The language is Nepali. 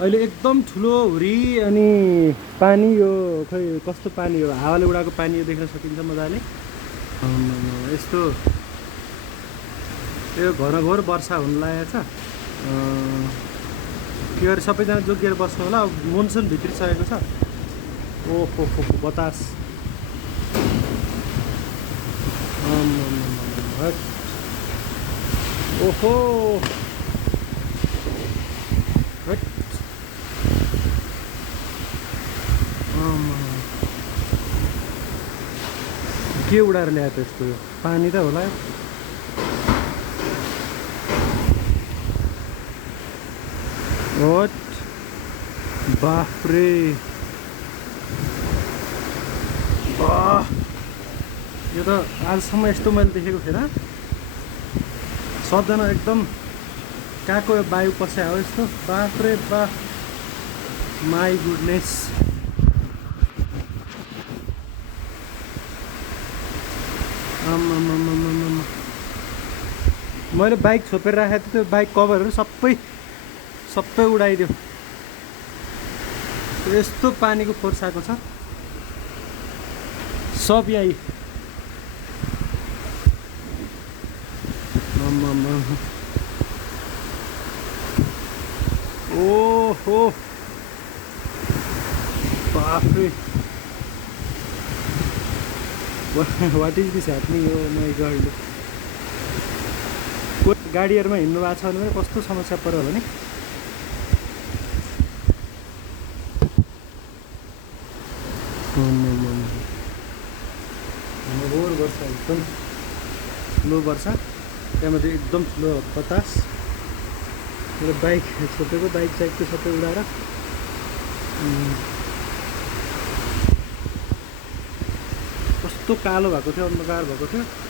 अहिले एकदम ठुलो हुरी अनि पानी यो खै कस्तो पानी हो हावाले उडाएको पानी यो देख्न सकिन्छ मजाले यस्तो यो घनघोर वर्षा हुन लागेको छ के गरे सबैजना जोगिएर बस्नु होला अब मनसुन भित्रिसकेको छ ओहो हो बतास ओहो के उडाएर ल्यायो त यस्तो पानी त होला ओट बाफ्रे यो त आजसम्म यस्तो मैले देखेको थिएन सबजना एकदम कहाँको वायु पस्या हो यस्तो बाफ्रे बाफ माई गुडनेस मैले बाइक छोपेर राखेको थिएँ त्यो बाइक कभरहरू सबै उडाइदियो यस्तो पानीको फोर्स आएको छ सब यही ओहो बाफ्रे वाट इज दिस ह्यापनिङ हो माई गड गाडीहरूमा हिँड्नु भएको छ भने कस्तो समस्या पर्यो होला नि घोर वर्षा एकदम ठुलो वर्षा त्यहाँमाथि एकदम ठुलो बतास मेरो बाइक छोपेको बाइक साइकको सबै उडाएर कस्तो कालो भएको थियो अन्धकार भएको थियो